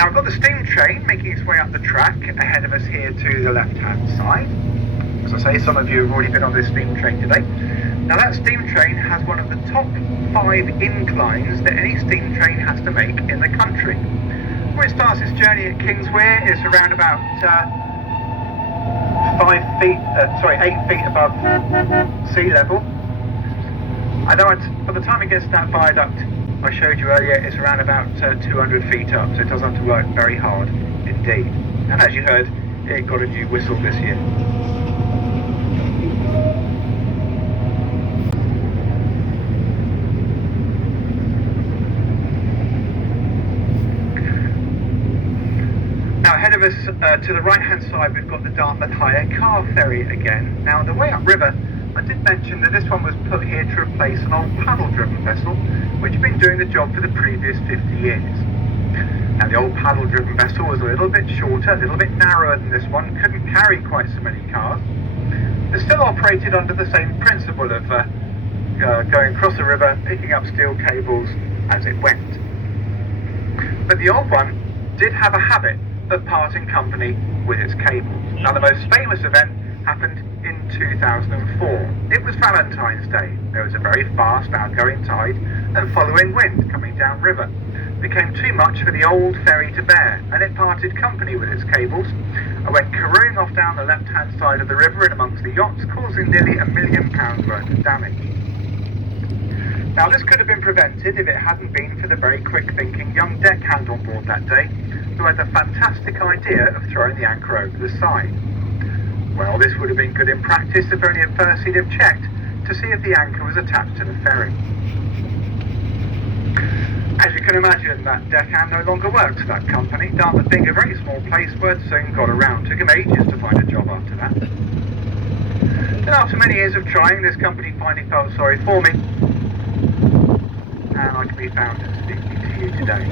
Now I've got the steam train making its way up the track ahead of us here to the left-hand side. As I say, some of you have already been on this steam train today. Now that steam train has one of the top 5 inclines that any steam train has to make in the country. Where it starts its journey at Kingswear, it's around about 8 feet above sea level. I know by the time it gets to that viaduct I showed you earlier, it's around about 200 feet up, so it does have to work very hard indeed. And as you heard, it got a new whistle this year. Now ahead of us to the right hand side we've got the Dartmouth hire car ferry again. Now on the way upriver I did mention that this one was put here to replace an old paddle driven vessel which had been doing the job for the previous 50 years. Now the old paddle driven vessel was a little bit shorter, a little bit narrower than this one, couldn't carry quite so many cars, but still operated under the same principle of going across the river, picking up steel cables as it went. But the old one did have a habit of parting company with its cables. Now the most famous event happened in 2004. It was Valentine's Day. There was a very fast outgoing tide and following wind coming down river. It became too much for the old ferry to bear and it parted company with its cables and went careening off down the left hand side of the river and amongst the yachts, causing nearly £1 million worth of damage. Now this could have been prevented if it hadn't been for the very quick thinking young deckhand on board that day who had the fantastic idea of throwing the anchor over the side. Well, this would have been good in practice if only at first he'd have checked to see if the anchor was attached to the ferry. As you can imagine, that deckhand no longer works for that company. Dartmouth being a very small place, word soon got around. Took him ages to find a job after that. Then after many years of trying, this company finally felt sorry for me, and I can be found speaking to you today.